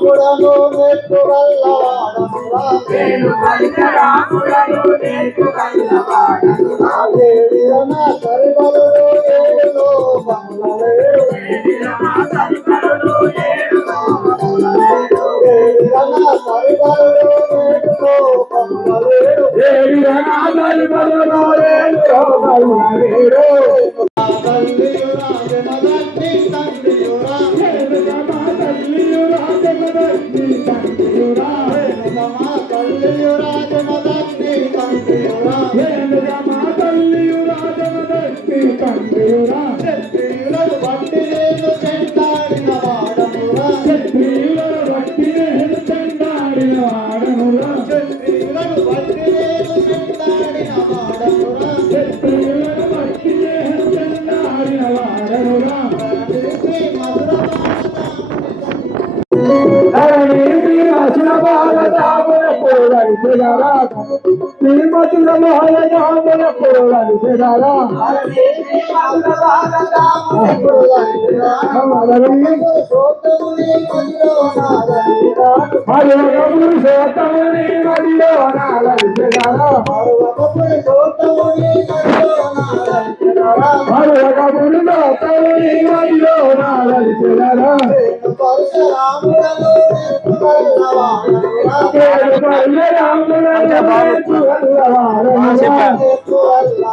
రాముడను నెట్టుగల్లవాడనురా వేలు కలిత రాముడను నెట్టుగల్లవాడనురా ఏడిరన సరిబలుడు ఏడు లోకములలేడు ఏడిరన సరిబలుడు ఏడు లోకములలేడు ఏడిరన సరిబలుడు ఏడు లోకములలేడు ఏడిరన సరిబలుడు ఏడు లోకములలేడు తల్లియురా జమదగ్ని తండ్రియురా తల్లియురా జమదగ్ని తండ్రియురా తల్లియురా జమదగ్ని తండ్రియురా తల్లియురా జమదగ్ని తండ్రియురా క్షత్రియులను బట్టి నేను చెండాడిన వాడనురా క్షత్రియులను బట్టి నేను చెండాడిన వాడనురా క్షత్రియులను బట్టి నేను చెండాడిన వాడనురా క్షత్రియులను బట్టి నేను చెండాడిన వాడనురా శ్రీమతుల మోహన పోరాడు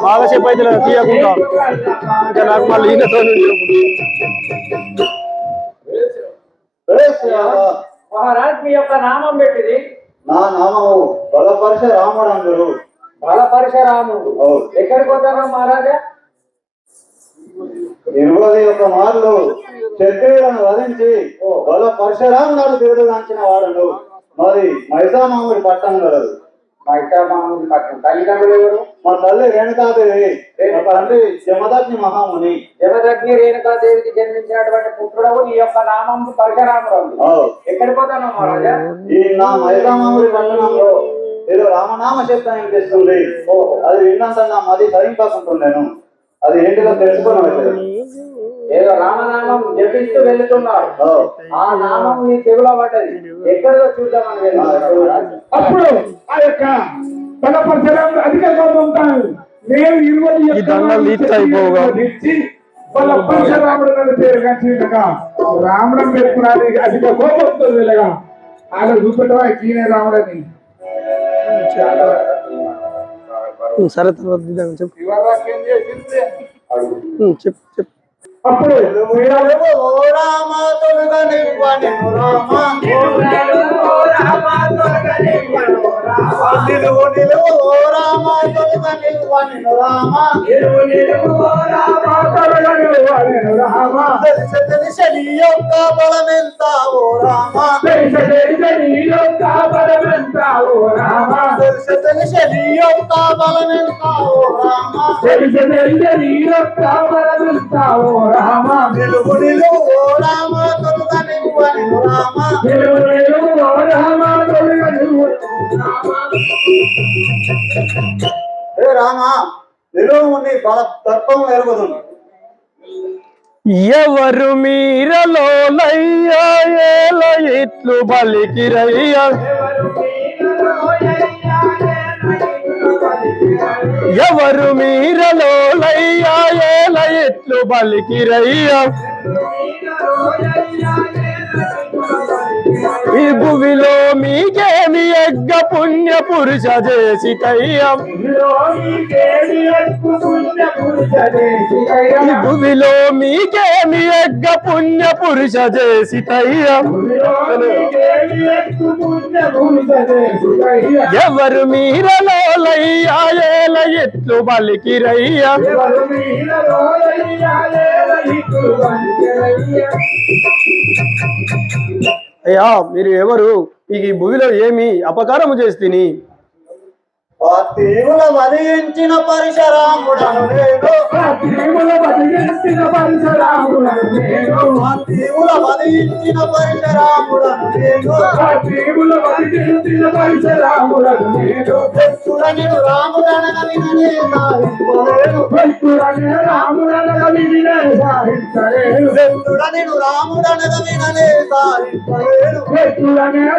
బాగా చెప్పు అయితే తీయకుండా ఇంకా నాకు మళ్ళీ ఈయనతో మహారాజ్ మీ యొక్క నామం పెట్టింది నా నామము బలపరశ రాముడు. బలపరశురాముడు ఎక్కడికి పోతారా మహారాజా? 21 మార్లు క్షత్రియులను వధించి బల పరశురాముడు తిరుగుగాంచిన వాడను. మరి మైసామాముడి పట్టణం కలదు. మైసామాముడి పట్టణం. తల్లిదండ్రులు ఎవరు? మా తల్లి రేణుకాదేవి, మా తండ్రి జమదగ్ని మహాముని. జమదగ్ని రేణుకాదేవికి జన్మించినటువంటి పుత్రుడు ఈ యొక్క నామం పరశురాముడు. ఎక్కడికి పోతాను మహారాజా? ఈ నా మైసామాముడి పట్టణంలో ఏదో రామనామ శబ్దం వినిపిస్తుంది. అది విన్నంత నా మది సరింపకుంటున్నాను. అది ఏంటిదో తెలుసుకున్నాను. ఏదో రామనామం జపిస్తూ వెళ్తున్నారు. ఆ నామం నీ చెవిలో పడ్డది. ఎక్కడిదో చూద్దామని అప్పుడు ఆ యొక్క బలపరశురాముడు అధిక కోపంతాను నేను 20 బలపరశురాముడు పేరు కాచిగా రాముడు పెట్టుకున్నది అధిక కోపంతో వెళ్ళగా ఆయన చూపెట్టవా కీనే రాముడని. సరే తర్వాత చెప్పు చెప్పు అప్పుడు రామా నిలువుని బల తర్పం ఎరుగుదు. ఎవరు మీరలో లయ్యాల ఇట్లు బలికిరయ్య ఎవరు మీరలో లయ్యాల ఇట్లు బలికిరయ్య ఈ భువిలో మీకేమి యజ్ఞ పుణ్య పురుష చేసితయ్యం ఈ భువిలో మీకేమి యజ్ఞ పుణ్య పురుష చేసితయ్యం ఎవరు మీరలో లయ్యాల ఇట్లు బలికిరయ్య అయ్యా మీరు ఎవరు? మీకు ఈ భూమిలో ఏమి అపకారము చేస్తీని? పార్థివుల వధించిన పరశురాముడను నేను పార్థివుల వధించిన పరశురాముడను నేను పార్థివుల వధించిన పరశురాముడను నేను పార్థివుల వధించిన పరశురాముడను నేను నేను రాముడనగా విననే సాహించలేను రాముడనగా విననే సాహించలేను నేను రాముడనగా విననే సాహించలేను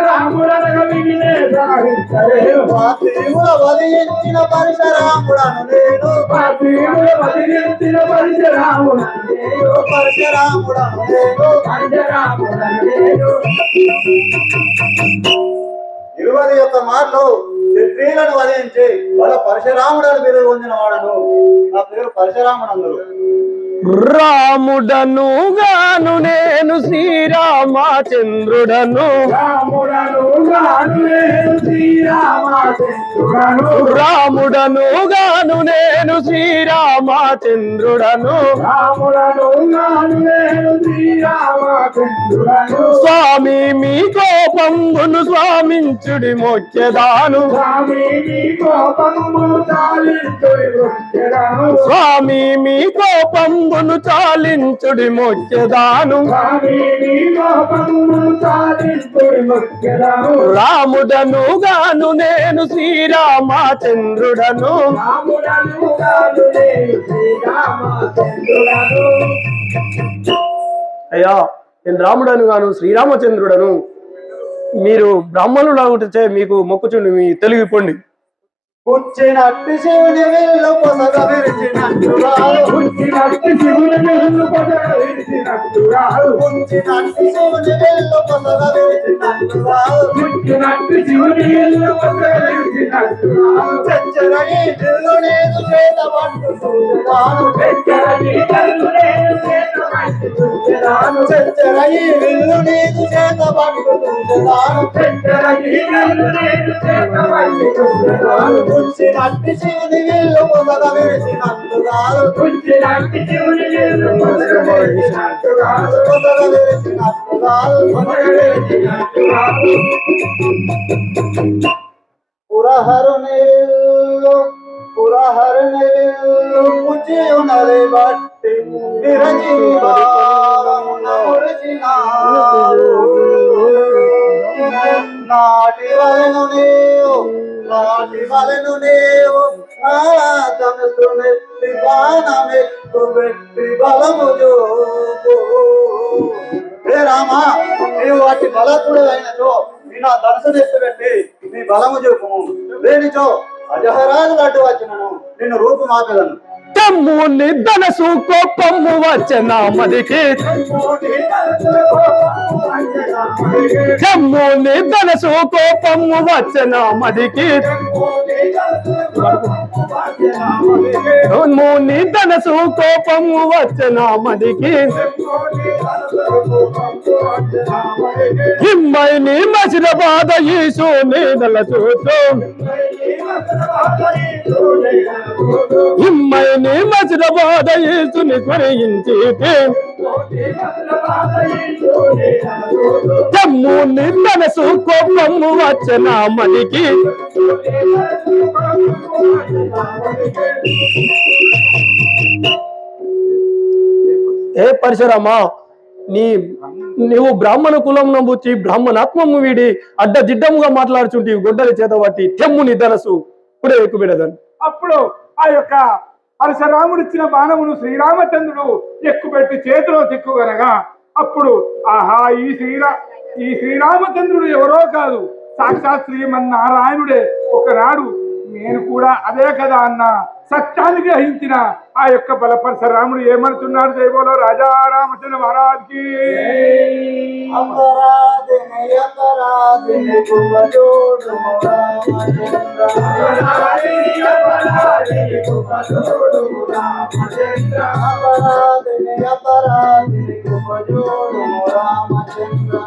రాముడనగా విననే సాహించలేను పార్థివుల వధించిన పరశురాముడను నేను పార్థివుల వధించిన పరశురాముడను నేను పరశురాముడను నేను పరశురాముడను నేను 21 మార్లు క్షత్రియులను వధించి వాళ్ళ పరశురాముడని పేరు పొందిన వాడను. నా పేరు పరశురాముడు అందరూ. రాముడను గాను నేను శ్రీరామచంద్రుడను రాముడను గాను నేను శ్రీరామచంద్రుడను రాముడను గాను నేను శ్రీరామచంద్రుడను రాముడను గాను నేను శ్రీరామచంద్రుడను స్వామి మీ కోపంబును స్వామించుడి మొక్కెదాను స్వామి మీ కోపమును చాలించుడి మొక్కెదాను స్వామి మీ కోపంబును చాలించుడి మొక్కెదాను స్వామి మీ కోపమును చాలించుడి మొక్కెదాను రాముడను గాను నేను శ్రీరామచంద్రుడను రాముడను గాను నేను శ్రీరామచంద్రుడను అయ్యా నేను రాముడను గాను శ్రీరామచంద్రుడను మీరు బ్రాహ్మణులు లాగుటచే మీకు మొక్కుచుండి మీ తెలుగు పొండి పుచ్చినట్టు శివుని వెళ్ళు పొసగ విరిచినట్టురాలు పుచ్చినట్టు శివుని వెళ్ళు పొసగ విరిచినట్టురాలు పుచ్చినట్టు శివుని వెళ్ళు పొసగ విరిచినట్టురాలు పుచ్చినట్టు శివుని వెళ్ళు పొసగ విరిచినట్టురాలు చెచ్చరని దిల్లు నేను చేత పట్టు చూచెదాను చెచ్చరని దిల్లు నేను చేత పట్టు చూచెదాను చెచ్చరని దిల్లు నేను చేత పట్టు చూచెదాను చెచ్చరని దిల్లు నేను చేత పట్టు చూచెదాను పుచ్చినట్టు శివుని వెళ్ళు పొసగ విరిచినట్టురాలు పుచ్చినట్టు శివుని వెళ్ళు పొసగ విరిచినట్టురాలు పొసగ విరిచినట్టురాలు పొసగ విరిచినట్టురాలు పురహరుని పుచ్చియునది బట్టి విరచివారమున మురిసినారు. నాటి వలెను నీవు ఆ ధనుసు నెత్తి బాణమెత్తు పెట్టి బలము చూపు. హే రామా, నీవు వాటి బలకుడు అయినచో నీ నా ధనుసు నెత్తి పెట్టి నీ బలము చూపుము. లేనిచో అజహరాజులు అడ్డు వచ్చినను నిన్ను రూపు మాపెదను. తమ్ముని ధనసు కోపము వచ్చన మదికి తమ్ముని ధనసు కోపము వచ్చన మదికి తమ్ముని ధనసు కోపము వచ్చన మదికి హిమ్మైని మసిన బాధ ఈశు నీదల చూచు హిమ్మైని మసిన బాధ ఈశుని స్మరించి తమ్ముని ధనసు కోపము వచ్చన మదికి ఏ పరశురామా నీవు బ్రాహ్మణ కులం నమ్ముచ్చి బ్రాహ్మణాత్మము వీడి అడ్డదిడ్డముగా మాట్లాడుచుంటి గొడ్డలి చేత పట్టి తెమ్ముని ధనసు ఇప్పుడే ఎక్కుబెడదని. అప్పుడు ఆ యొక్క పరశురాముడు ఇచ్చిన బాణమును శ్రీరామచంద్రుడు ఎక్కుపెట్టి చేతిలో తిక్కుగనగా అప్పుడు ఆహా ఈ శ్రీరామచంద్రుడు ఎవరో కాదు, సాక్షాత్ శ్రీమన్నారాయణుడే. ఒకనాడు నేను కూడా అదే కదా అన్న సత్యాన్ని గ్రహించిన ఆ యొక్క బల పరశురాముడు ఏమంటున్నాడు? జైబోలో రాజా రామచంద్ర మహారాజ్కి రామచంద్ర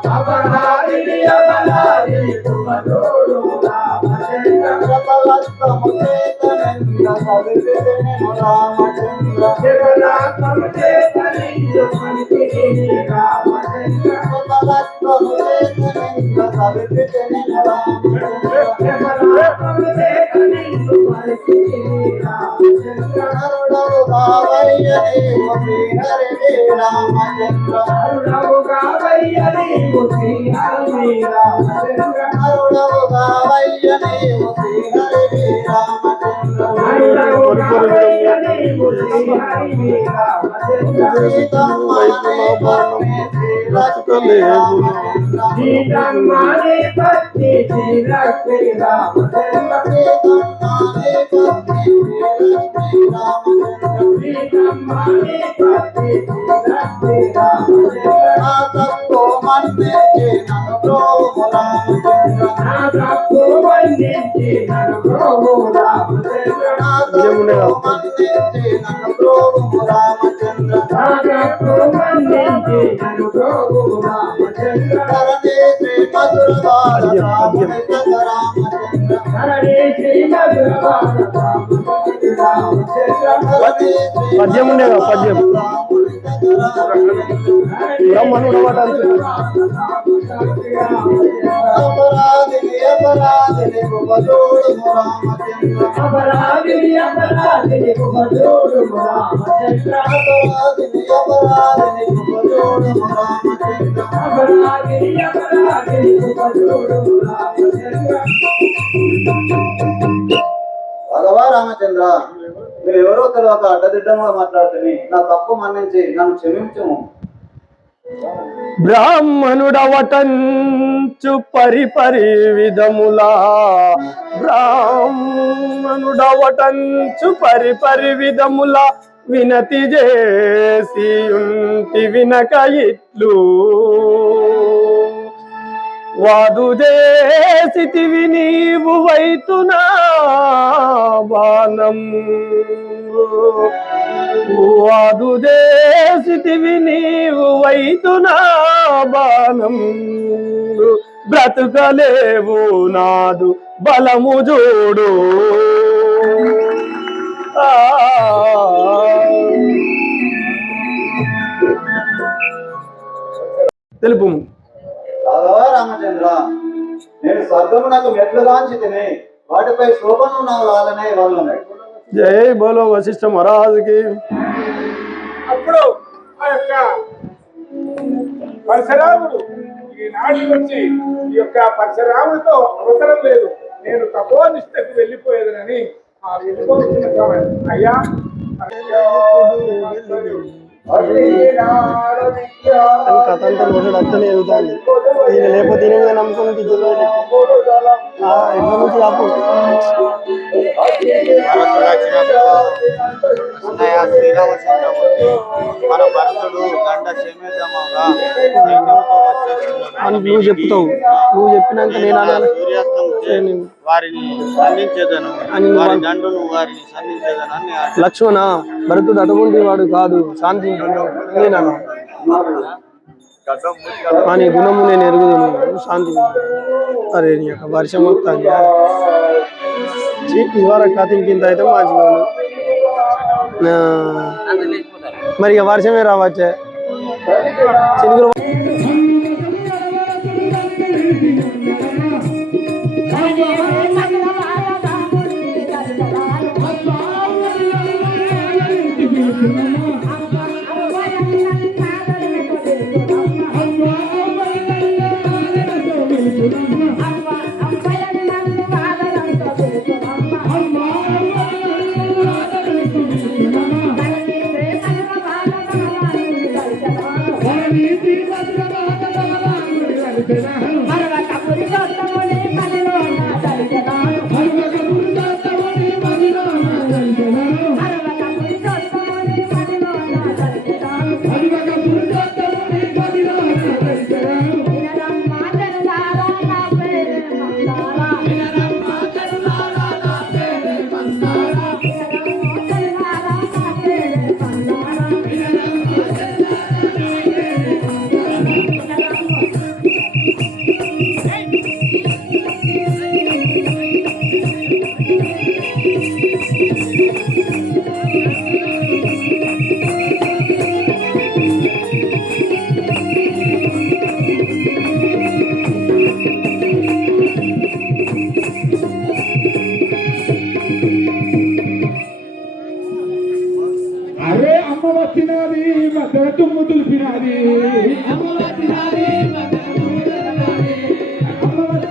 నీవు శ్రీహరి రామచంద్ర అరుణవుగా వయ్య నీవు శ్రీహరి రామచంద్ర అరుణవుగా వయ్య నీవు శ్రీహరి రామచంద్ర అరుణవుగా వయ్య నీవు శ్రీహరి రామచంద్ర సీతమ్మని పత్ని శ్రీలక్ష్మి రామచంద్ర సీతమ్మని పత్ని శ్రీలక్ష్మి రామచంద్ర నా తప్పు మన్నించి నన్ను బ్రోవు రామచంద్ర నా తప్పు మన్నించి నన్ను బ్రోవు రామచంద్ర నా తప్పు మన్నించి నన్ను బ్రోవు రామచంద్ర నా తప్పు మన్నించి నన్ను బ్రోవు రామచంద్ర ధరణి శ్రీ మధుర బాల రాముని జగ రామచంద్ర ధరణి శ్రీ మధుర బాల రాముని రామచంద్ర పద్యం ఉండేగా పద్యం బ్రహ్మనుడు అపరాధిని అపరాధిని కుబజోడు రామచంద్ర అపరాధిని అపరాధిని కుబజోడు రామచంద్ర అపరాధిని అపరాధిని కుబజోడు రామచంద్ర అపరాధిని అపరాధిని కుబజోడు రామచంద్ర భగవా రామచంద్ర మీరు ఎవరో తెలియక అడ్డదిడ్డంగా మాట్లాడుతుంది నా తప్పు మన్నించి నన్ను క్షమించము బ్రాహ్మణుడవటంచు పరిపరి విధములా బ్రాహ్మణుడవటంచు పరిపరి విధములా వినతి చేసి ఉంటి వినక ఇట్లు వాదు చేసితివి నీవు వైతునా బాణం వాదు చేసితివి నీవు వైతునా బాణం బ్రతుకలేవు నాదు బలము జోడు తెలుపు భగవా రామచంద్ర నేను స్వర్గము నాకు మెట్లు కాంచి తిని వాటిపై శోభను నా వాళ్ళనే వాళ్ళు జై బోలో వశిష్ఠ మహారాజుకి. అప్పుడు ఆ యొక్క పరశురాముడు ఈనాటి వచ్చి ఈ యొక్క పరశురాముడితో అవసరం లేదు, నేను తపోనిష్టకు వెళ్ళిపోయేదనని ఆ వెళ్ళిపోతున్న సమయం అయ్యా కథ అంతా నోటి అత్తనే ఎదుగుతాంది. ఈయన లేకపోతే ఈయన మీద నమ్ముకుని ఎట్లా నుంచి కాపు శ్రీరామచంద్రమూర్తి మన భరతుడు దండ క్షేమేతమంగా అని నువ్వు చెప్తావు, నువ్వు చెప్పినాక నేను అనాలి వారిని సంధించేదను వారి దండును వారిని సంధించేదను అని లక్ష్మణ భరతుడు అటువంటి వాడు కాదు, శాంతి నేను కానీ గుణము నేను ఎరుగుదును శాంతి. అరే నీ యొక్క వర్షం వస్తాను ఇవాళ కథ ఇంకింత అయితే మంచిగా మరి ఇక వర్షమే రావచ్చే చినుకులు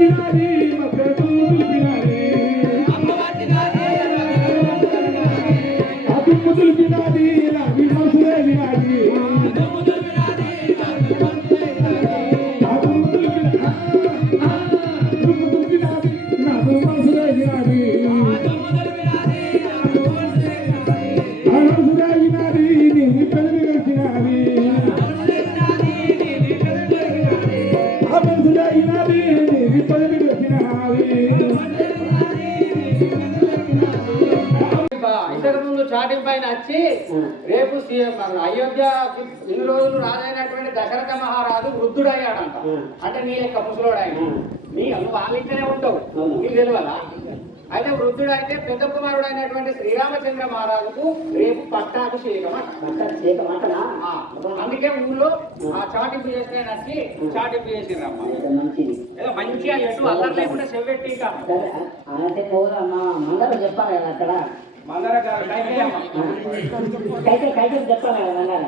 వచ్చినాది మధ్య తులిపినాది అదుపు తులిపినాది నాది మనసులే వినాది అదుపు తులిపినాది నాది మనసులే వినాది మనసులే వినాది నీ పెళ్లి వచ్చినాది మనసులే వినాది నీ పెళ్లి వచ్చినాది ఇంతకు ముందు చాటింగ్ పైన వచ్చి రేపు అయోధ్య ఇన్ని రోజులు రాజైనటువంటి దశరథ మహారాజు వృద్ధుడయ్యాడంట. అంటే నీ యొక్క ముసలోడాయన నీ వాళ్ళ ఇంట్లోనే ఉంటావు, నీకు తెలియదా? అయితే వృద్ధుడైతే పెద్ద కుమారుడు అయినటువంటి శ్రీరామచంద్ర మహారాజుకు రేపు పట్టాభిషేకం అంట. అందుకే ఊళ్ళో ఆ చాటింపు చేసిన వచ్చి చాటింపు చేసిండ్రమ్మా. ఏదో మంచిగా ఎటు అల్లరి లేకుండా చెవ్వెట్టి చెప్పాలి కదా అక్కడ మందర చెప్పాలి కదా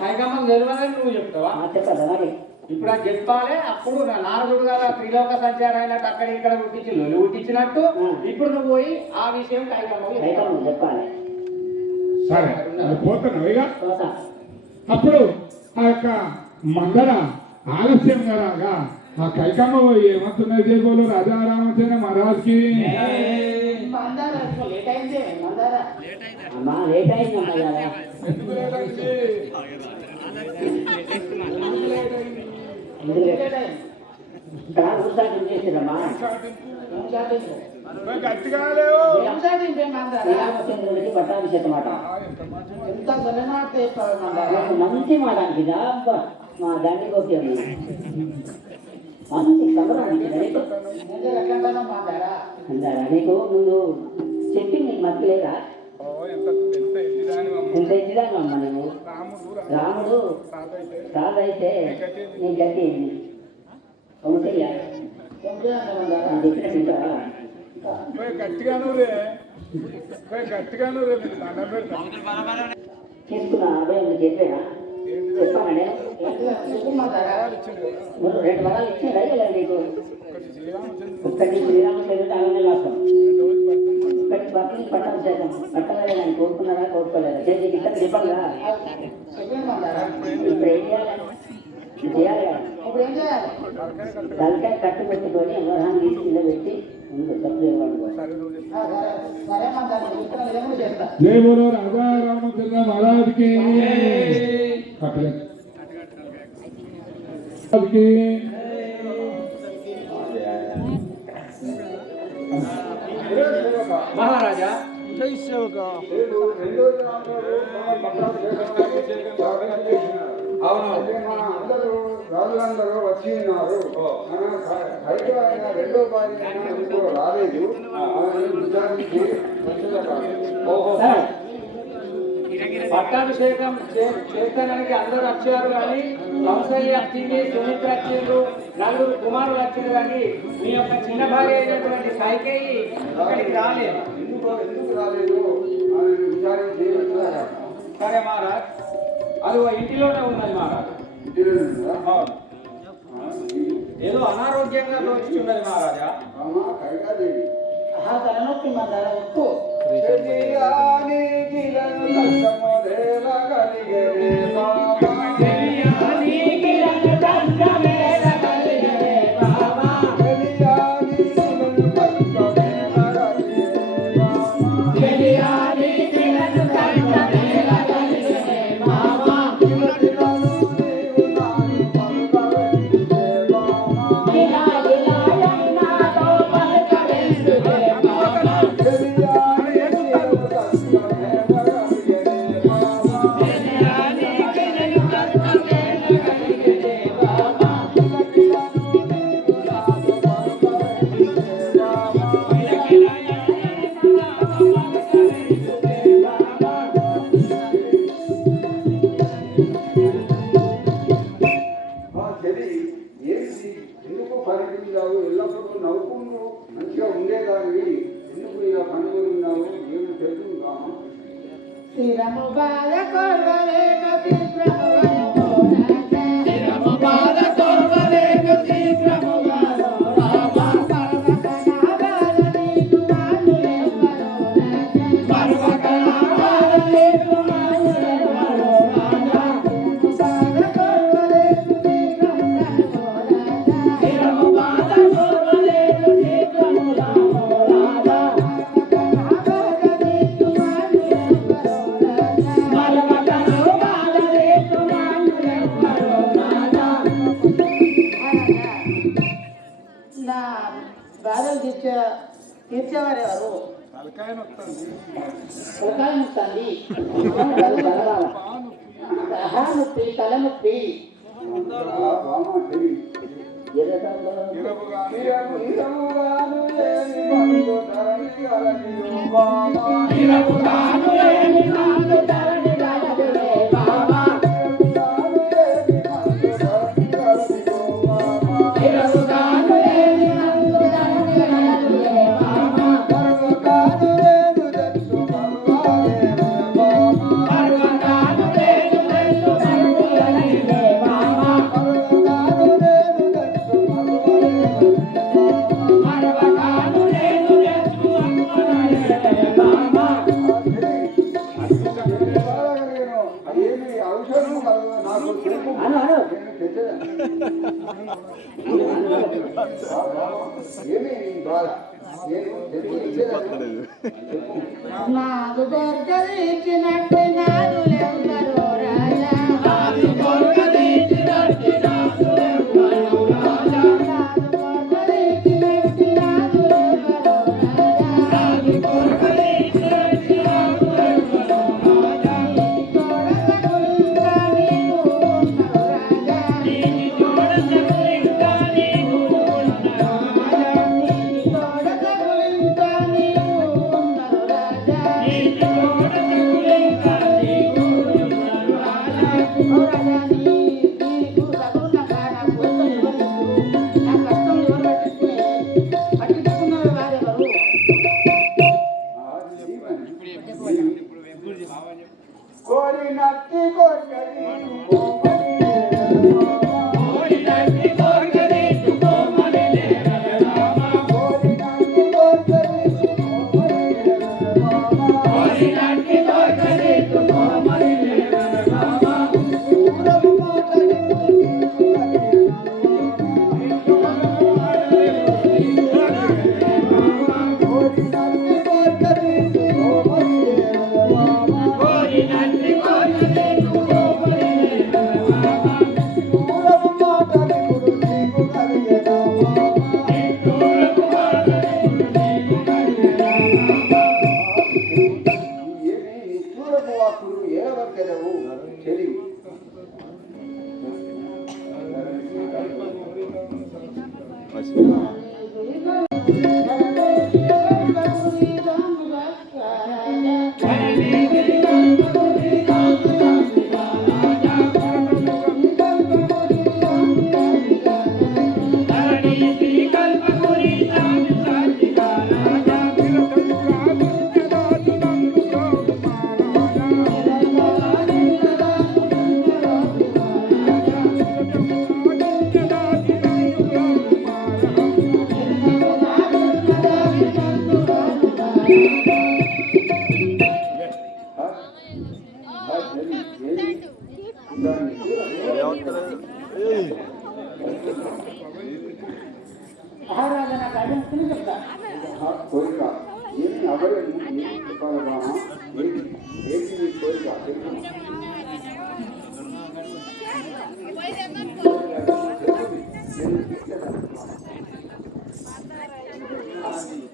కైకమ్మం తెలియదని నువ్వు చెప్తావా? చెప్పదా మరి ఇప్పుడు అది చెప్పాలి. అప్పుడు నారదుడు కదా త్రిలోక సంచారం అయినట్టు అక్కడ ఇక్కడ ఉట్టించినట్టు ఇప్పుడు నువ్వు పోయి ఆ విషయం కైకమ్మ చెప్పాలి. సరే పోతున్నావు ఇక. అప్పుడు ఆ యొక్క మందర ఆలస్యం కదా ఆ కైకమ్మ పోయి ఏమంటున్నది చేయబోలు రాజా రామచంద్ర మహారాజ్కి అమ్మా లేట్ అయిందమ్మా కదా ఇక్కడ ఉత్సాహం చేసిరమ్మా గట్టిగా లేవు శ్రీరామచంద్రుడికి పట్టాభిషేకం మాట మంచి మాట అనిపిదా మా దాన్ని కోపం మంచి సంబరం అందారా నీకు ముందు చెప్పి నీకు మధ్య లేదా ఎంత ఇచ్చిదాను అమ్మా నువ్వు రాముడు రాదైతే నీ గట్టి తీసుకున్నా అదే చెప్పారా చెప్పానండి 2 వరాలు ఇచ్చిందా ఇలా నీకు ఒక్కటి శ్రీరామచంద్రుడు అలానే లాసం ఒక్కటి భక్తులు పట్టాభిషేకం పట్టలేదని కోరుకున్నారా కోరుకోలేదా చేసి ఇక్కడ చెప్పాలి కదా ఇప్పుడు ఏం చేయాలి చేయాలి తలకాయ కట్టు పెట్టుకొని ఎవరాన్ని తీసుకెళ్ళి పెట్టి ముందు జై బోలో రాజా రామచంద్ర మహారాజ్కి మహారాజా అవును అందరూ రాజులందరూ వచ్చి ఉన్నారు. రెండో భార్య రాలేదు. పట్టాభిషేకం చేస్తానికి అందరూ వచ్చారు కానీ కౌసల్య వచ్చింది, సుమిత్ర వచ్చిండ్రు, 4 కుమారులు వచ్చారు కానీ మీ యొక్క చిన్న భార్య అయినటువంటి కైకేయి ఇక్కడికి రాలేదు. ఎందుకు రాలేదు అని విచారించి సరే మహారాజ్, అది ఇంటిలోనే ఉన్నది మహారాజ్. ఏదో అనారోగ్యంగా తోచుచున్నది మహారాజా. కైకాదేవి తలనొప్పి మందార ఉప్పు ఎల్లప్పుడూ నవ్వుకుంటూ మంచిగా ఉండేదాన్ని ఎందుకు ఇలా పనుకున్నావు ఏమి తెలుసుకున్నాము శ్రీరామ బాల బాల నా బాధలు తీర్చేవారు ఎవరు? తలకాయ నొత్తండి. తలకాయ నొత్తండి, నొప్పి, తలనొప్పి, నాకు దొరకది ఇచ్చినట్టు నాదు లేవుతారు రాజా, నాకు దొరకది ఇచ్చినట్టు నాదు లేవుతారు రాజా, నాకు దొరకది ఇచ్చినట్టు నాదు లేవుతారు రాజా, నాకు దొరకది ఇచ్చినట్టు నాదు లేవుతారు రాజా,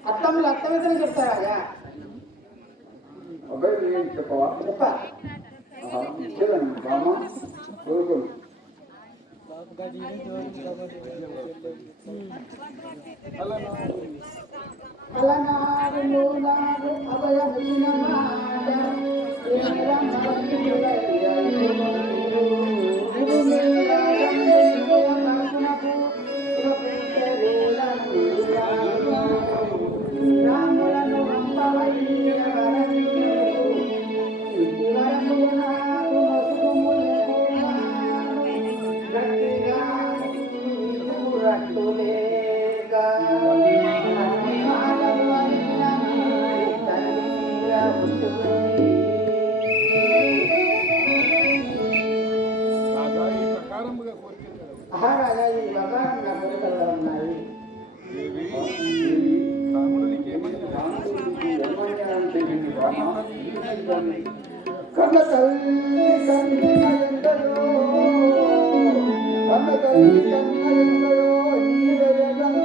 అత్తమ్మలు అత్తమిద్దరు చెప్తారా? అబ్బాయి ఏం చెప్పవా? ఇచ్చేదాన్ని బామ్మ కోరుకోను. అలనాడు నాడు అభయమైన మాట రాములను కన్న తల్లి కన్నెందరో కన్న తల్లి కన్నెందరో నీవెరగను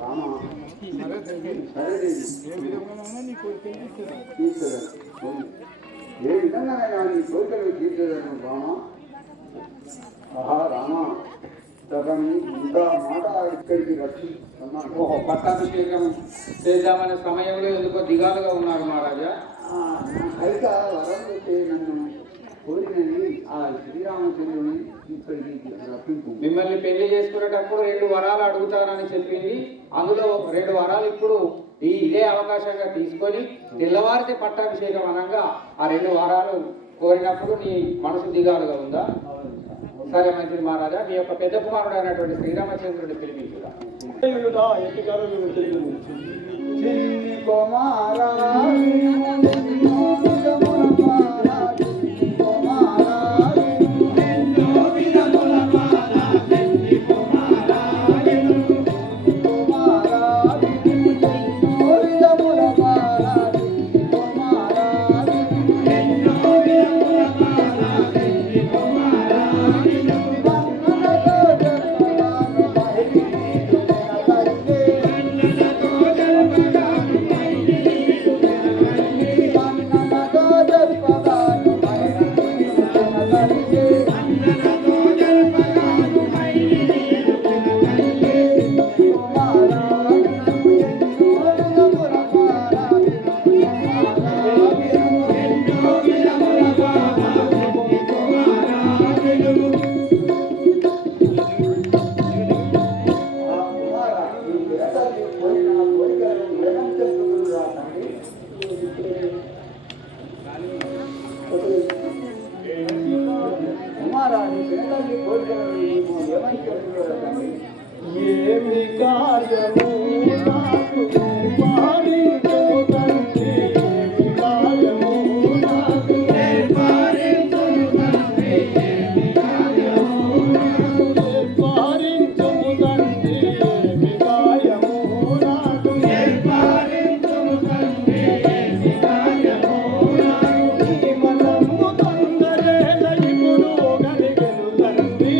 రామ సరే తీర్చదను. ఏ విధంగానైనా నీ కోరికలు తీర్చదను రామ. ఆహా రామ, ఇంత మాట ఇక్కడికి రక్షిస్తున్నాను. ఓహో, పట్టాభిషేకం చేద్దామనే సమయంలో ఎందుకో దిగాలుగా ఉన్నారు మహారాజా. కైక వరం పెట్టి నన్ను కోరినని ఆ శ్రీరామచంద్రుని ఇక్కడికి రప్పింపు. మిమ్మల్ని పెళ్లి చేసుకునేటప్పుడు 2 వరాలు అడుగుతారని చెప్పింది. అందులో 2 వరాలు ఇప్పుడు ఇదే అవకాశంగా తీసుకొని తెల్లవారితే పట్టాభిషేకం అనగా ఆ 2 వరాలు కోరినప్పుడు నీ మనసు దిగాలుగా ఉందా? సరే మంచిది మహారాజా, నీ యొక్క పెద్ద కుమారుడు అయినటువంటి శ్రీరామచంద్రుడిని పిలిపించుదా. చిన్ని కుమారా ఏమి కార్యము నాకు పాడించు తండ్రి, ఏమి కార్యము నాకు పాడించు తండ్రి, ఏమి కార్యము నాకు పాడించు తండ్రి, ఏమి కార్యము నాకు పాడించు తండ్రి, ఏమి కార్యము నాకు ఈ మనము తొందరేల ఇప్పుడు గలిగెను తండ్రి.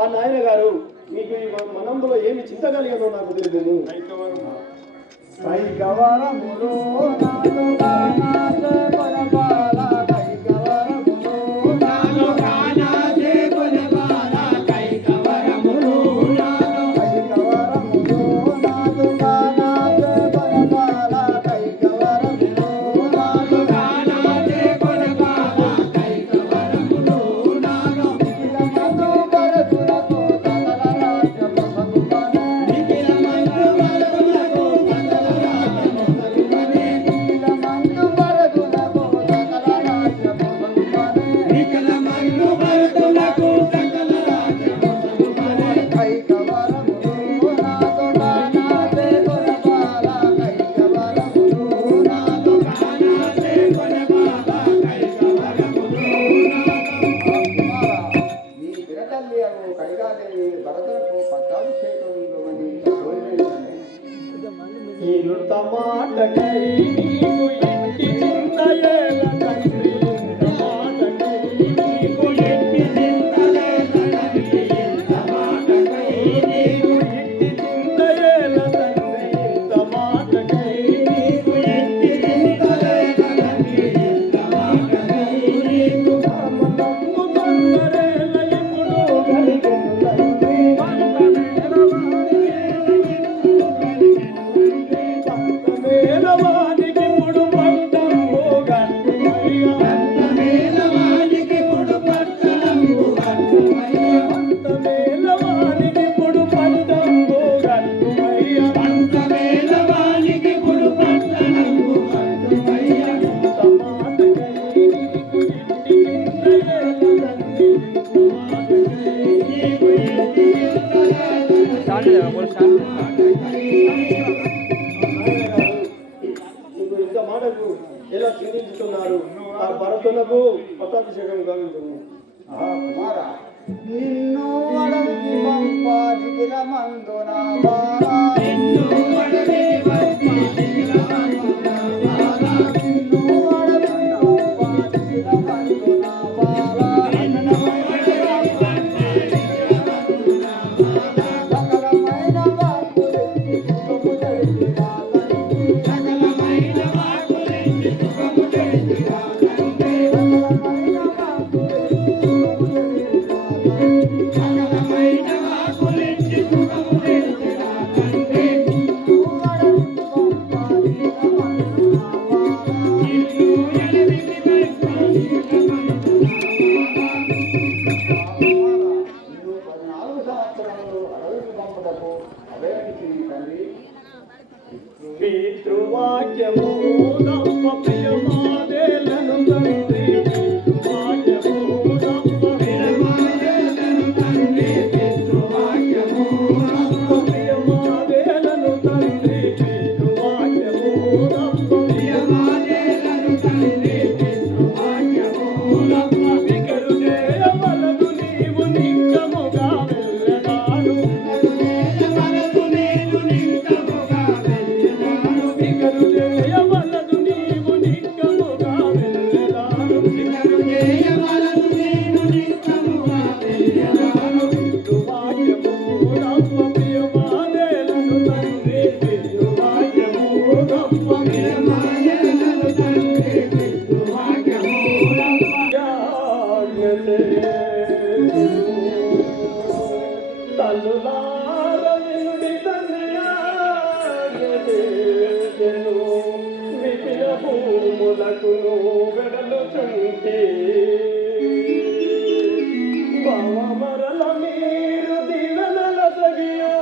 ఆ నాయన గారు, మీకు ఈ మనంలో ఏమి చింత కలిగదో నాకు తెలియదు. కైకవరములో నాలో కానాసే పరపాల, కైకవరములో నాలో కానాసే పరపాల, కైకవరములో నాలో కైకవరములో నాలో కానాసే పరపాల, కైకవరములో నాలో కానాసే పరపాల, కైకవరములో నాలో నిఖిలమందు వరసులకు సకల రాజ్యము భగవానే, నిఖిలమందు వరసులకు సకల రాజ్యము భగవానే, నిఖిలమందు వరసులకు సకల రాజ్యము భగవానే, నిఖిలమందు వరసులకు సకల రాజ్యము భగవానే, కైకవరములో నాతో కానాసే పరపాల, కైకవరములో నాతో కానాసే పరపాల, కైకవరములో నాతో. నీ పిరతల్లి అవు కైగాదేవి భరతులకు పట్టాభిషేకం ఇవ్వమని కోరినది. ఈనుత మాటకై నీకు ఇంటి చింతయేల తండ్రి, ఇంత మాటకై నీకు ఇంటి చింతయేల తండ్రి, ఇంత మాటకై నీకు ఇంటి చింతయేల తండ్రి, ఇంత మాటకై నీకు ఇంటి చింతయేల తండ్రి, ఇంత మాటకై నీకు మనము తొందరేల ఇప్పుడు కలిగెను తండ్రి, పంతమేలవాని ఆ భరతునకు పట్టాభిషేకం కలుగుతుంది. కుమారా నిన్ను అడవికి పంపాదిల మందున బాలా నిన్ను అడవికి పంపాదిల మందున బాలా నిన్ను అడవికి పంపాదిల మందున బాలా సకలమైన వాక్కులెత్తి సుఖము తెలిసిరా తండ్రి సకలమైన వాక్కులెత్తి సుఖము తెలిసిరా తండ్రి సకలమైన వాక్కులెత్తి సుఖము తెలిసిరా నువ్వు 14 సంవత్సరాలు అడవికి పంపుటకు అవేమిటి తండ్రి? పితృవాక్యము తప్ప ప్రియమాదేలను తండ్రి, పితృవాక్యము తప్ప ప్రియమాదేలను తండ్రి, పితృవాక్యము తప్ప ప్రియమాదేలను తండ్రి, పితృవాక్యము తప్ప ప్రియమాదేలను తండ్రి, పితృవాక్యము తప్ప వికరు చేయవలదు నీవు నిక్కముగా వెళ్ళనాడు, వికరు చేయవలదు నీవు నిక్కముగా వెళ్ళనాడు, వికరు చేయవలదు నీవు నిక్కముగా వెళ్ళనాడు, వికరు చేయవలదు నీవు నిక్కముగా వెళ్ళనాడు, పితృవాక్యము తప్ప ప్రియమాదేలను తండ్రి, పితృవాక్యము తప్ప ప్రియమాదేలను తండ్రి, పితృవాక్యము తప్ప తల్లులారవినుడి తనయాను విపిన భూములకును వెడలు చుంటి బావ మరల మీరు దీవెనల సగియో,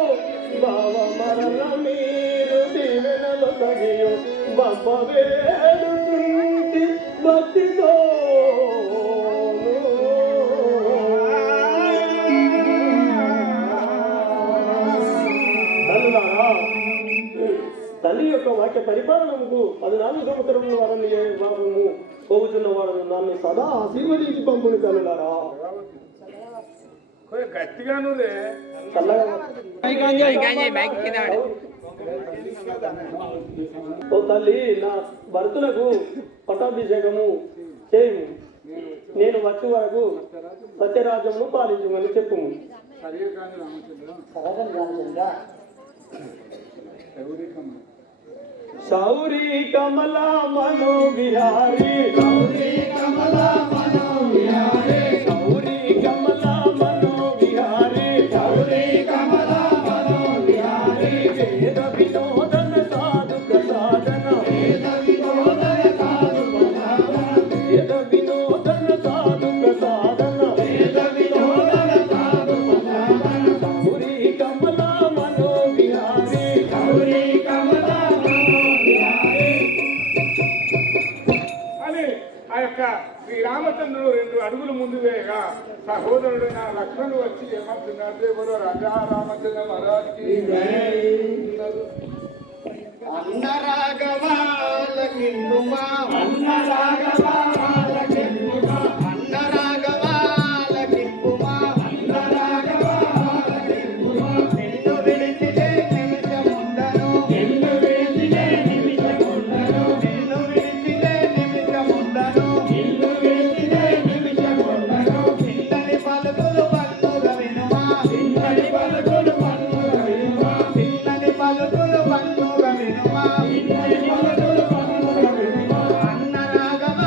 బావ మరల మీరు దీవెనల సగియో, బప్ప వేడు చుంటి భక్తితో తల్లి యొక్క వాక్య పరిపాలనకు 14 సంవత్సరముల వారిని బాబును పోగుచున్న వాడను నన్ను సదా ఆశీర్వదించి పంపుని తల్లులారా. కొంచెం గట్టిగా నువ్వే చల్లగా ఓ తల్లి, నా భర్తులకు పట్టాభిషేకము చేయము, నేను వచ్చే వరకు సత్యరాజ్యమును పాలించమని చెప్పుము. సరిగా కానీ రామచంద్ర సరసం రామచంద్ర శౌరి కమలా మనో విహారీ, శౌరి కమలా మనో విహారీ, శౌరి కమలా మనో విహారీ, శౌరి కమలా మనో విహారీ, వేద వినోదన సాధుక సాధన, వేద వినోదన సాధుక సాధన, వేద వినోదన సాధుక సాధన, వేద వినోదన సాధుక సాధన, శౌరి కమలా మనో విహారీ, శౌరి కమలా మనో విహారీ. అని ఆ యొక్క శ్రీరామచంద్రుడు 2 అడుగులు ముందు వేయగా సహోదరుడైన లక్ష్మణుడు వచ్చి ఏమంటున్నాడు? దేవుడు రాజా రామచంద్ర మహారాజ్కి అన్న రాఘవాలకింపుమా అన్న రాఘవాలకింపుమా అన్న రాఘవాలకింపుమా అన్న రాఘవాలకింపుమా నిన్ను విడిచితే నిమిషముండను నిన్ను విడిచితే నిమిషముండను నిన్ను విడిచితే నిమిషముండను నిన్ను విడిచితే నిమిషముండను పిల్లని పలుకులు పన్నుగా వినుమా పిల్లని పలుకులు పన్నుగా వినుమా పిల్లని పలుకులు పన్నుగా వినుమా పిల్లని పలుకులు పన్నుగా వినుమా అన్న రాఘవ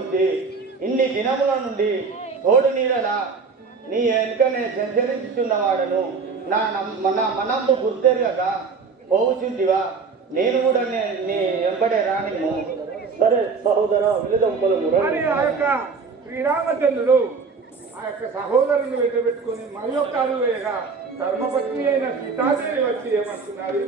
మూర్తి ఇన్ని దినముల నుండి తోడు నీడలా నీ వెనుకనే సంచరించుతున్నవాడను నా మనంబు గుర్తెరగక పోవుచుంటివా నేను కూడా నీ వెంబడే రానిము. సరే సహోదర విలుదంపలము మరి ఆ యొక్క శ్రీరామచంద్రుడు ఆ యొక్క సహోదరుని వెంటబెట్టుకుని మరి ఒక్క అడుగు వేయగా ధర్మపత్ని అయిన సీతాదేవి వచ్చి ఏమంటున్నారు?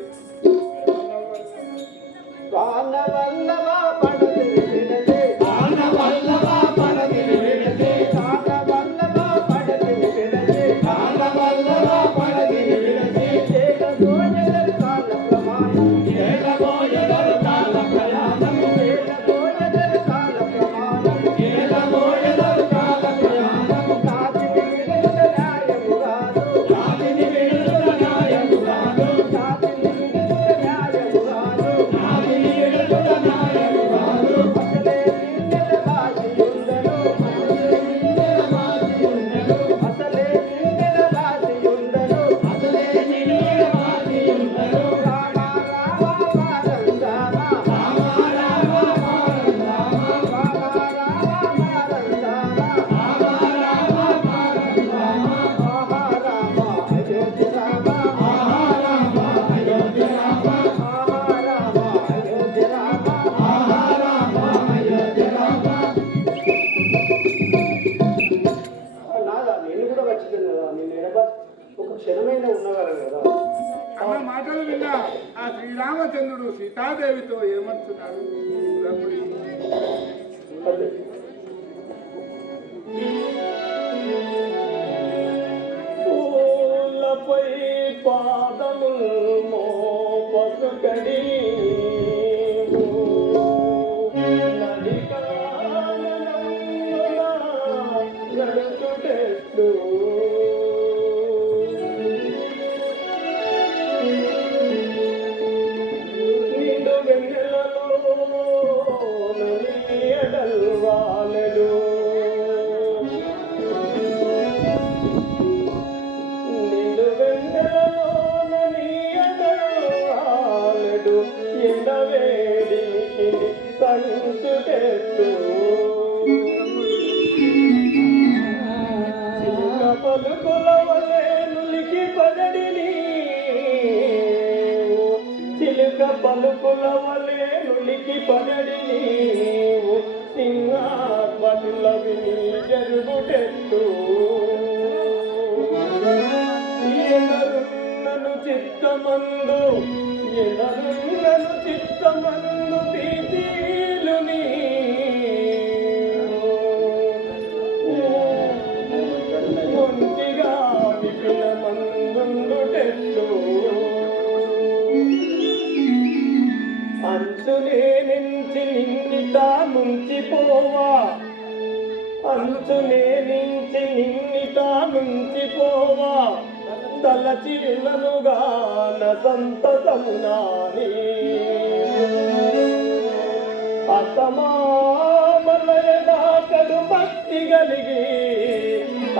అన్న మాటలు విన్నా ఆ శ్రీరామచంద్రుడు సీతాదేవితో ఏమంటున్నాడు? పూలపై పాదములు మోపసుకడి నడుచుటెట్లు నిండు వెన్నెలలో నలియడల్వాలెడు నిండు వెన్నెలలో నలియడల్వాలెడు ఎండవేడికి సంచుటెట్లు పలుకుల వలె నులికి పదడిని చిలుక పలుకుల వలె నులికి పదడిని సింహాత్మల విని జరుగుటెట్టు ఎనరున్నను చిత్తమందు ఎనరున్నను చిత్తమందు భీతిలుని ఒంటిగా విపిన మందుండుటెట్టు అంచునే నుంచి నిన్నిటా ముంచిపోవా అంచునే నుంచి నిన్నిటా ముంచిపోవా తలచిననుగా సంతసమునాని అతమామలయడాకడు భక్తి కలిగి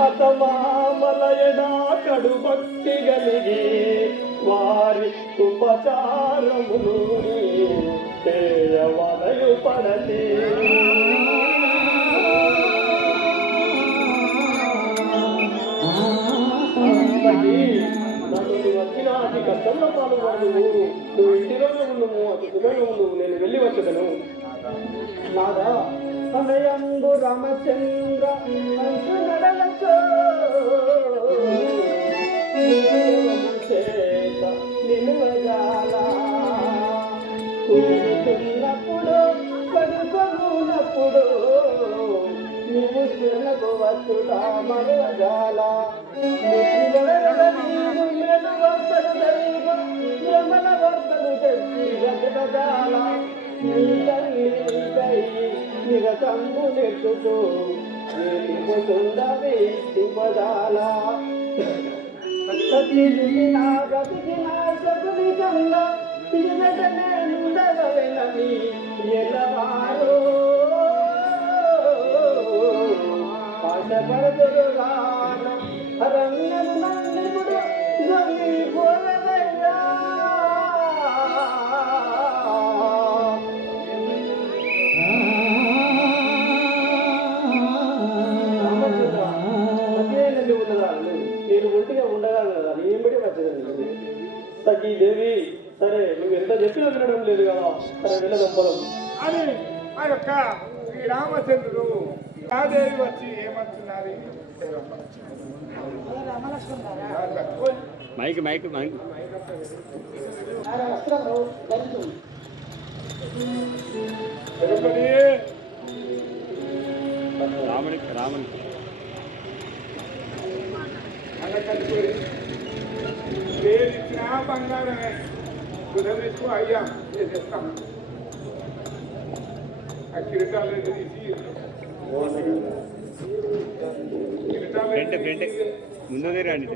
అతమామలయడాకడు భక్తి కలిగి వారి ఉపచారములు చేయవలయు పడతి నన్ను వచ్చినాటి కష్టంలో పాల్గొను నువ్వు ఇంటిలోనే ఉన్నాము అతి దూరంలో ఉన్నావు నేను వెళ్ళి వచ్చేదను నాదా సమయంబు రామచంద్ర నడలచో చేత నిలువజాల కూర్చున్నప్పుడు పడుకున్నప్పుడు నువ్వు శరణకు వచ్చుడా మరువజాల భ్రమల వర్తలు తెచ్చి గజాల నీ తల్లి నిగ కంపు నెట్టుతూ నీకుండవే శివజాల సతిన గతిన సకుని చంద ఇది వెంటనే నుండవెనని ఎలవారో ఆశపడదురుగా అరణ్యము నన్నిపుడు గొంగి పోరదయ్యా కదా సరే వెళ్ళదంపరం అని ఆ యొక్క శ్రీరామచంద్రుడు సీతాదేవి వచ్చి ఏమంటున్నారు? మైక్ మైక్ మైక్ తిరుపతి రామునికి రామునికి అనకంటే ఏదిచ్చినా బంగారమే. కుదరిస్తూ అయ్యా చేసేస్తాం. ఆ కిరీటాలు తీసి ఫ్రంట్ ఫ్రంట్ ముందు రండి.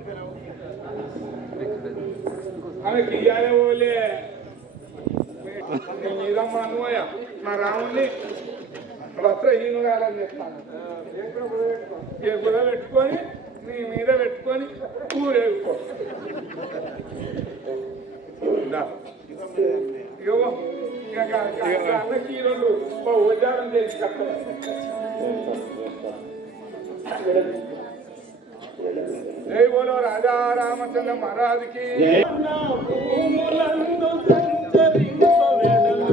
ఆమెకి ఇయ్యాలే పోలే మీదమ్మా నువ్వయ్యా మా రాముని వస్త్రహీను కాదని చెప్తాను. ఏ గుద పెట్టుకొని నీ మీద పెట్టుకొని ఊరేసుకో. అన్నకి ఈరోజు ఉద్యోగం చేసి కట్టాలి. జై బోలో రాజా రామచంద్ర మహారాజుకి. భూములందు సంచరింపవేడలు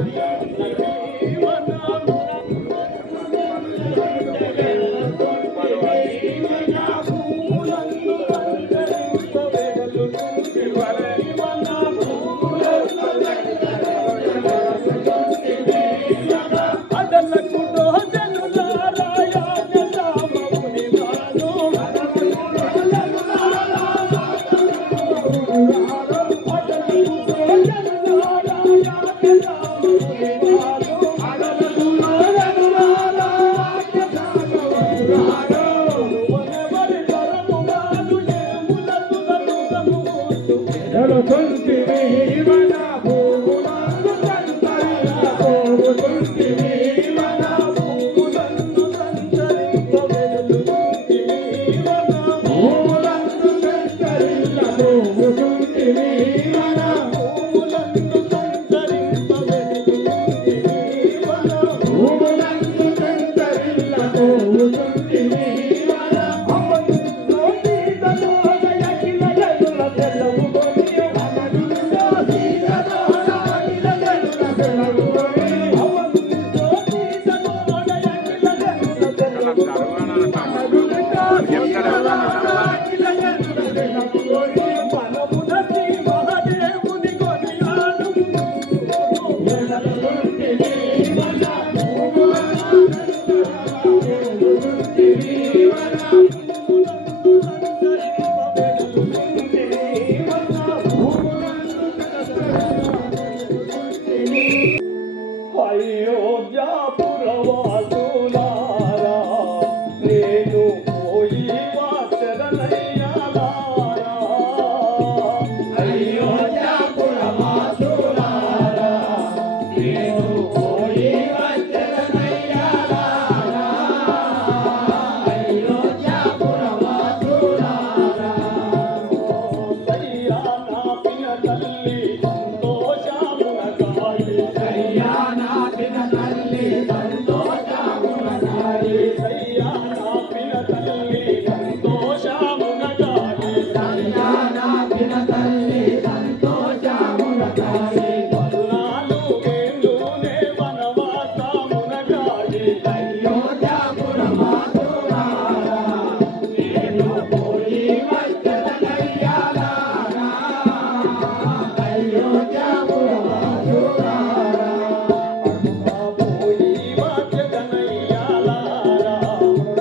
అయోధ్యాపురవాసులారా నేను పోయి వాచరనయ్యాలారా అయోధ్యాపురవాసులారా నేను పోయి వాచరనయ్యాలారా అయోధ్యాపురవాసులారా సయ్యా నా పిన తల్లి సంతోషమున కాలి సయ్యా నా పిన తల్లి సంతోషమున కాలి సయ్యా నా పిన తల్లి సంతోషమున కాలి సయ్యా నా పిన తల్లి సంతోషమున కాలి పల్నాలు వేలునే వనవాసమున కాలి అయోధ్యాపురవాసులారా నేను పోయి వచ్చదనయ్యాలారా అయోధ్యాపురవాసులారా పోయి వచ్చదనయ్యాలారా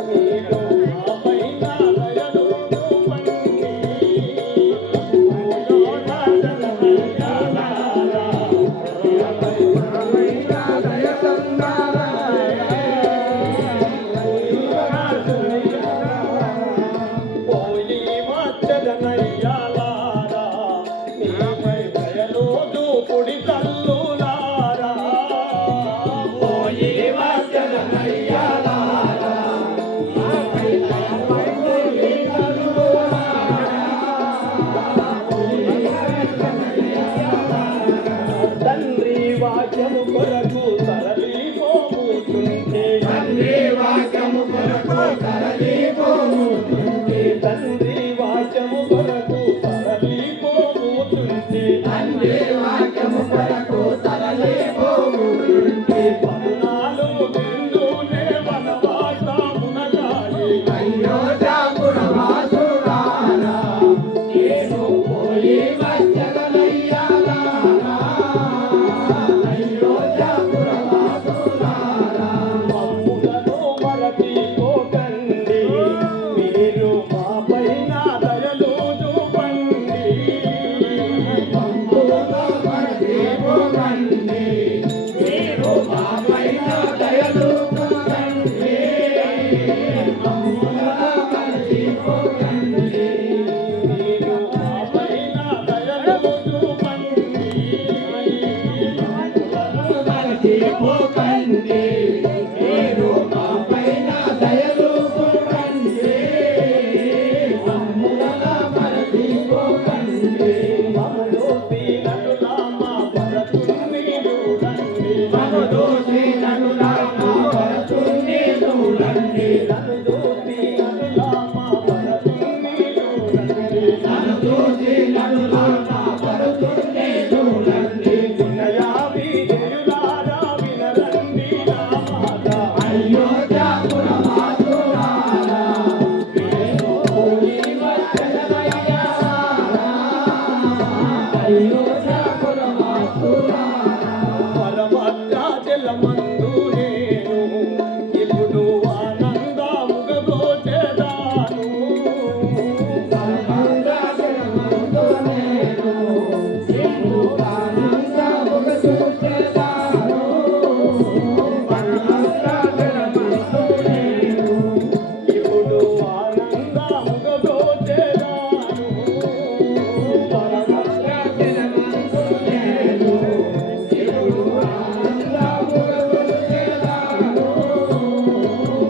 నేను ఆపైన దయలు చూపండి పోయి వచ్చదనయ్యాలారా నీపై దయలు చూపుడి తల్లులారా పోయి వచ్చదనయ్యాలారా నీపై దయలు తండ్రి వాక్యము కొరకు తరలిపోతుంటే తండ్రి వాక్యము కొరకు తరలిపోతుంటే తండ్రి వాక్యము కొరకు తరలిపోతుంటే తండ్రి వాక్యము కొరకు తరలిపో మరచిపోకండి మీరు మా పైన దయలు చూపండి మమ్ములలా మరచిపోకండి మమదోసి నటులా మా భరతుని చూడండి మమదోసి నటులా మా భరతుని చూడండి నన్ను దోసి నటులా మా భరతుని చూడండి నన్ను దోసి నటులా మా భరతుని చూడండి వినయా విజయులారా వినరండి నా మాట అయోధ్యాపురవాసులారా నేను పోయి వచ్చెదనయ్యా అయోధ్యాపురవాసులారా పరమద్రాచలమందు నేను ఇప్పుడు ఆనందముగా దోచెదాను పరమద్రాచలమందు నేను ఇప్పుడు ఆనందముగా దోచెదాను పరమద్రాచలమందు నేను ఇప్పుడు ఆనందముగా దోచెదాను పరమద్రాచలమందు నేను ఇప్పుడు ఆనందముగా దోచెదాను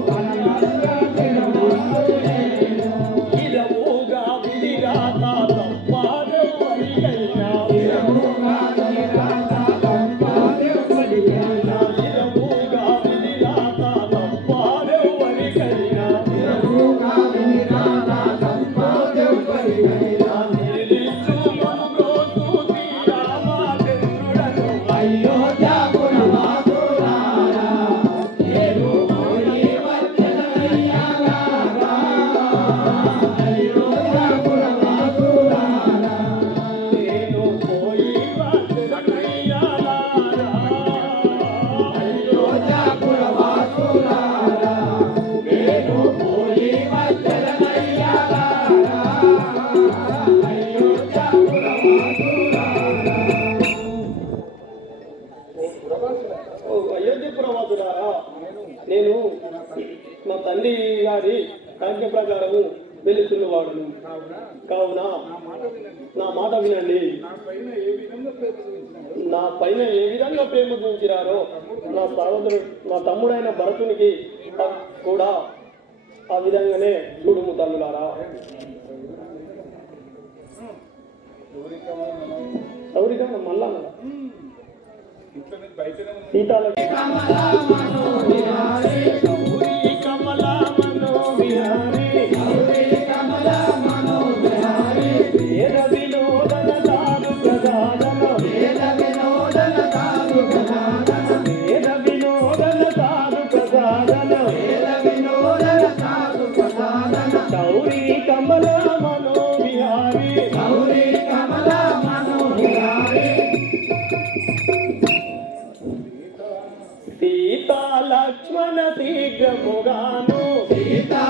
పరమద్రాచలమందు నేను ఇలముగా విడిగాత తప్పాదెవ్వరికైనా ఇలముగా విడిగాత తప్పాదెవ్వరికైనా ఇలముగా విడిగాత తప్పాదెవ్వరికైనా ఇలముగా విడిగాత తప్పాదెవ్వరికైనా నిలిచు మనుగోసు శ్రీరామచంద్రుడను అయోధ్యాపురవాసులారా నేను పోయి వచ్చెదనయ్యా అయోధ్యాపురవాసులారా నేను పోయి వచ్చెదనయ్యా అయోధ్యాపురవాసులారా నేను పోయి వచ్చెదనయ్యా అయోధ్యపురవాసులారా నేను మా తండ్రి గారి ఆజ్ఞ ప్రకారము వెలుచున్నవాడును కావున నా మాట వినండి నా పైన ఏ విధంగా ప్రేమ చూపించినారో నా సహోదరుడు నా తమ్ముడైన భరతునికి కూడా ఆ విధంగానే చూడుము తల్లులారా సౌరిక మళ్ళా సీతాలక్ష్మి కమలా మనోవిహారి వేద వినోదన సాధు ప్రదాన వేద వినోదన సాధు ప్రదాన వేద వినోదన సాధు ప్రదాన వేద వినోదన సాధు ప్రదాన గౌరీ కమలా మనోవిహారి గౌరీ కమలా మనోవిహారి సీతా లక్ష్మణ శీఘ్రముగాను సీతా